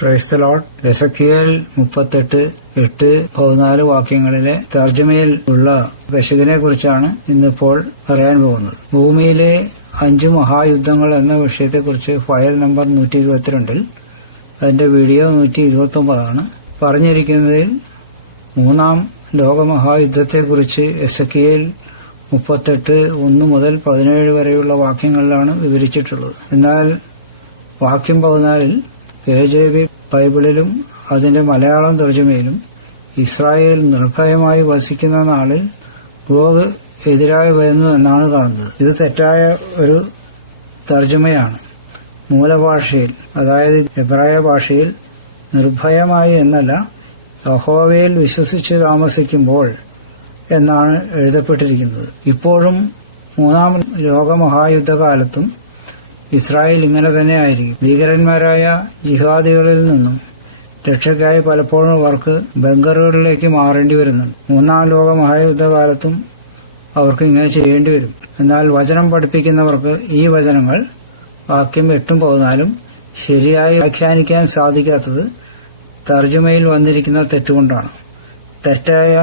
Praise the Lord. Ezekiel 38:8-14 വാക്യങ്ങളിലെ തർജ്ജമയിൽ ഉള്ള പെശകിനെ കുറിച്ചാണ് ഇന്നിപ്പോൾ പറയാൻ പോകുന്നത്. ഭൂമിയിലെ 5 മഹായുദ്ധങ്ങൾ എന്ന വിഷയത്തെക്കുറിച്ച് ഫയൽ നമ്പർ 122 അതിന്റെ വീഡിയോ 129 പറഞ്ഞിരിക്കുന്നതിൽ 3-ാം ലോകമഹായുദ്ധത്തെക്കുറിച്ച് എസെക്കിയേൽ 38:1-17 വരെയുള്ള വാക്യങ്ങളിലാണ് വിവരിച്ചിട്ടുള്ളത്. എന്നാൽ വാക്യം 14 KJV ബൈബിളിലും അതിന്റെ മലയാളം തർജ്ജമയിലും ഇസ്രായേൽ നിർഭയമായി വസിക്കുന്ന നാളിൽ ഗോഗ് എതിരായി വരുന്നു എന്നാണ് കാണുന്നത്. ഇത് തെറ്റായ ഒരു തർജ്ജമയാണ്. മൂലഭാഷയിൽ, അതായത് എബ്രായ ഭാഷയിൽ നിർഭയമായി എന്നല്ല, യഹോവയിൽ വിശ്വസിച്ച് താമസിക്കുമ്പോൾ എന്നാണ് എഴുതപ്പെട്ടിരിക്കുന്നത്. ഇപ്പോഴും 3-ാം ലോകമഹായുദ്ധകാലത്തും ഇസ്രായേൽ ഇങ്ങനെ തന്നെ ആയിരിക്കും. ഭീകരന്മാരായ ജിഹാദികളിൽ നിന്നും രക്ഷയ്ക്കായി പലപ്പോഴും അവർക്ക് ബങ്കറുകളിലേക്ക് മാറേണ്ടി വരുന്നുണ്ട്. 3-ാം ലോകമഹായുദ്ധകാലത്തും അവർക്ക് ഇങ്ങനെ ചെയ്യേണ്ടി വരും. എന്നാൽ വചനം പഠിപ്പിക്കുന്നവർക്ക് ഈ വചനങ്ങൾ വാക്യം 8-14 ശരിയായി വ്യാഖ്യാനിക്കാൻ സാധിക്കാത്തത് തർജ്ജമയിൽ വന്നിരിക്കുന്ന തെറ്റുകൊണ്ടാണ്. തെറ്റായ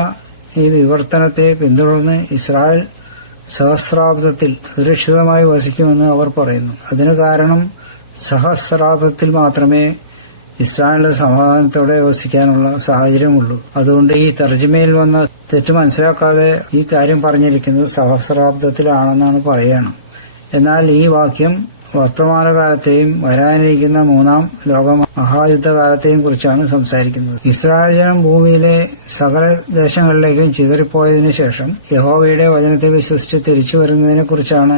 ഈ വിവർത്തനത്തെ പിന്തുടർന്ന് ഇസ്രായേൽ സഹസ്രാബ്ദത്തിൽ സുരക്ഷിതമായി വസിക്കുമെന്ന് അവർ പറയുന്നു. അതിന് കാരണം സഹസ്രാബ്ദത്തിൽ മാത്രമേ ഇസ്രായേലിലെ സമാധാനത്തോടെ വസിക്കാനുള്ള സാഹചര്യമുള്ളൂ. അതുകൊണ്ട് ഈ തർജ്ജമയിൽ വന്ന തെറ്റ് മനസ്സിലാക്കാതെ ഈ കാര്യം പറഞ്ഞിരിക്കുന്നത് സഹസ്രാബ്ദത്തിലാണെന്നാണ് പറയണം. എന്നാൽ ഈ വാക്യം വർത്തമാനകാലത്തെയും വരാനിരിക്കുന്ന 3-ാം ലോകമഹായുദ്ധകാലത്തെയും കുറിച്ചാണ് സംസാരിക്കുന്നത്. ഇസ്രായേൽ ജനം ഭൂമിയിലെ സകല ദേശങ്ങളിലേക്കും ചിതറിപ്പോയതിനു ശേഷം യഹോവയുടെ വചനത്തെ വിശ്വസിച്ച് തിരിച്ചു വരുന്നതിനെ കുറിച്ചാണ്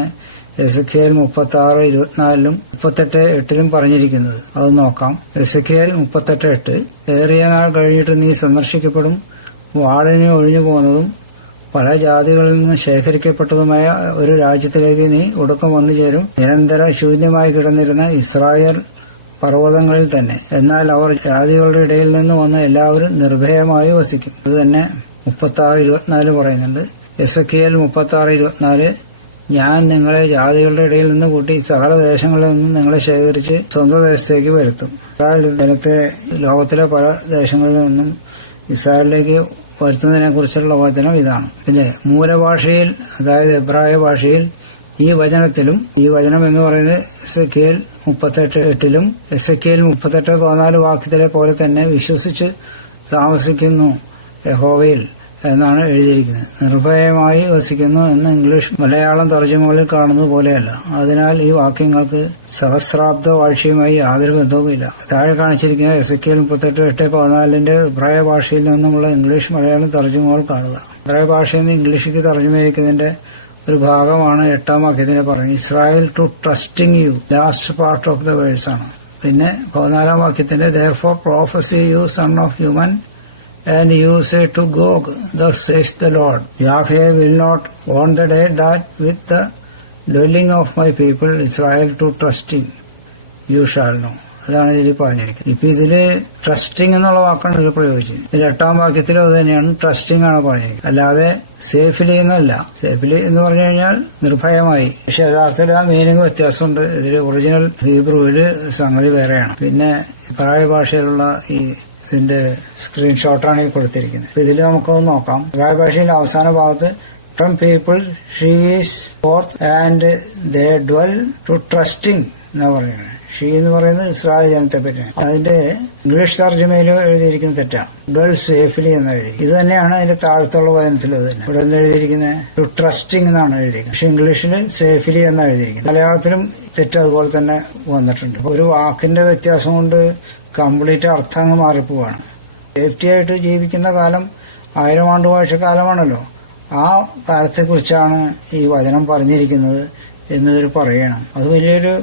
എസെക്കിയേൽ 36:24 38:8 പറഞ്ഞിരിക്കുന്നത്. അത് നോക്കാം. എസെക്കിയേൽ 38:8 ഏറിയ നാൾ കഴിഞ്ഞിട്ട് നീ സന്ദർശിക്കപ്പെടും, വാളിന് ഒഴിഞ്ഞു പോകുന്നതും പല ജാതികളിൽ നിന്ന് ശേഖരിക്കപ്പെട്ടതുമായ ഒരു രാജ്യത്തിലേക്ക് നീ ഒടുക്കം വന്നു ചേരും. നിരന്തര ശൂന്യമായി കിടന്നിരുന്ന ഇസ്രായേൽ പർവ്വതങ്ങളിൽ തന്നെ. എന്നാൽ അവർ ജാതികളുടെ ഇടയിൽ നിന്ന് വന്ന എല്ലാവരും നിർഭയമായി വസിക്കും. ഇത് തന്നെ 36:24 പറയുന്നുണ്ട്. എസെക്കിയേൽ 36:24 ഞാൻ നിങ്ങളെ ജാതികളുടെ ഇടയിൽ നിന്ന് കൂട്ടി സകല ദേശങ്ങളിൽ നിന്നും നിങ്ങളെ ശേഖരിച്ച് സ്വന്തം ദേശത്തേക്ക് വരുത്തും. ഇസ്രായേൽ ജനത്തെ ലോകത്തിലെ പല ദേശങ്ങളിൽ നിന്നും ഇസ്രായേലിലേക്ക് വരുത്തുന്നതിനെ കുറിച്ചുള്ള വചനം ഇതാണ്. പിന്നെ മൂലഭാഷയിൽ, അതായത് എബ്രായ ഭാഷയിൽ ഈ വചനത്തിലും, ഈ വചനം എന്ന് പറയുന്നത് എസെക്കിയേൽ 38:8 എസെക്കിയേൽ 38:14 വാക്യത്തിലെ പോലെ തന്നെ വിശ്വസിച്ച് താമസിക്കുന്നു യഹോവയിൽ എന്നാണ് എഴുതിയിരിക്കുന്നത്. നിർഭയമായി വസിക്കുന്നു എന്ന് ഇംഗ്ലീഷ് മലയാളം തർജ്ജമകളിൽ കാണുന്നത് പോലെയല്ല. അതിനാൽ ഈ വാക്യങ്ങൾക്ക് സഹസ്രാബ്ദ വാഴ്ചയുമായി യാതൊരു ബന്ധവുമില്ല. താഴെ കാണിച്ചിരിക്കുന്ന എസെക്കിയേൽ 38:14 ഇബ്രായ ഭാഷയിൽ നിന്നുമുള്ള ഇംഗ്ലീഷ് മലയാളം തർജ്ജമകൾ കാണുക. ഇബ്രായ ഭാഷയിൽ നിന്ന് ഇംഗ്ലീഷിലേക്ക് തർജ്ജമ ചെയ്യിക്കുന്നതിന്റെ ഒരു ഭാഗമാണ് 8-ാം വാക്യത്തിനെ പറയുന്നത്. Israel to trusting you, last part of the verse ആണ്. പിന്നെ 14-ാം വാക്യത്തിന്റെ therefore prophesy you son of human and you say to Gog, thus says the Lord, Yahweh will not want the day that with the dwelling of my people Israel to trusting you shall know. അതാണ് ഇതിൽ പറഞ്ഞിരിക്കുന്നത്. ഇപ്പൊ ഇതില് trusting എന്നുള്ള വാക്കാണ് ഇതിൽ പ്രയോഗിച്ചത്. ഇതിൽ 8-ാം വാക്യത്തിലും അത് തന്നെയാണ്, ട്രസ്റ്റിംഗ് ആണ് പറഞ്ഞിരിക്കുന്നത്. അല്ലാതെ സേഫ്ലി എന്നല്ല. സേഫ്ലി എന്ന് പറഞ്ഞു കഴിഞ്ഞാൽ നിർഭയമായി. പക്ഷെ യഥാർത്ഥത്തിൽ ആ മീനിങ് വ്യത്യാസമുണ്ട്. ഇതിൽ ഒറിജിനൽ ഹീബ്രുവില് സംഗതി വേറെയാണ്. പിന്നെ പ്രായ ഭാഷയിലുള്ള ഇതിന്റെ സ്ക്രീൻഷോട്ടാണ് ഈ കൊടുത്തിരിക്കുന്നത്. ഇതിൽ നമുക്കൊന്ന് നോക്കാം. ഇബ്രായ ഭാഷയിൽ അവസാന ഭാഗത്ത് from people she is forth and they dwell to trusting എന്നാ പറയുന്നത്. ഷീ എന്ന് പറയുന്നത് ഇസ്രായേൽ ജനത്തെ പറ്റിയാണ്. അതിന്റെ ഇംഗ്ലീഷ് തർജ്ജമയിൽ എഴുതിയിരിക്കുന്ന തെറ്റാ. ഡ്വെൽ സേഫ്ലി എന്ന് എഴുതിയിരിക്കുന്നത്. ഇത് തന്നെയാണ് അതിന്റെ താഴത്തുള്ള വചനത്തിലും അത് തന്നെ. ഇവിടെ എന്താ എഴുതിയിരിക്കുന്നത്? ടു ട്രസ്റ്റിംഗ് എന്നാണ് എഴുതിയിരിക്കുന്നത്. പക്ഷെ ഇംഗ്ലീഷിൽ സേഫ്ലി എന്നാണ് എഴുതിയിരിക്കുന്നത്. മലയാളത്തിലും തെറ്റ് അതുപോലെ തന്നെ വന്നിട്ടുണ്ട്. ഒരു വാക്കിന്റെ വ്യത്യാസം കൊണ്ട് കംപ്ലീറ്റ് അർത്ഥം അങ്ങ് മാറിപ്പോവാണ്. സേഫ്റ്റി ആയിട്ട് ജീവിക്കുന്ന കാലം 1000 ആണ്ട് വർഷക്കാലമാണല്ലോ. ആ കാലത്തെക്കുറിച്ചാണ് ഈ വചനം പറഞ്ഞിരിക്കുന്നത് എന്നതിൽ പറയണം. അത് വലിയൊരു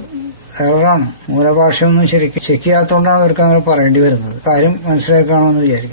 എററാണ്. മൂലഭാഷയൊന്നും ശരിക്കും ചെക്ക് ചെയ്യാത്തതുകൊണ്ടാണ് അവർക്ക് അങ്ങനെ പറയേണ്ടി വരുന്നത്. കാര്യം മനസ്സിലാക്കണമെന്ന് വിചാരിക്കും.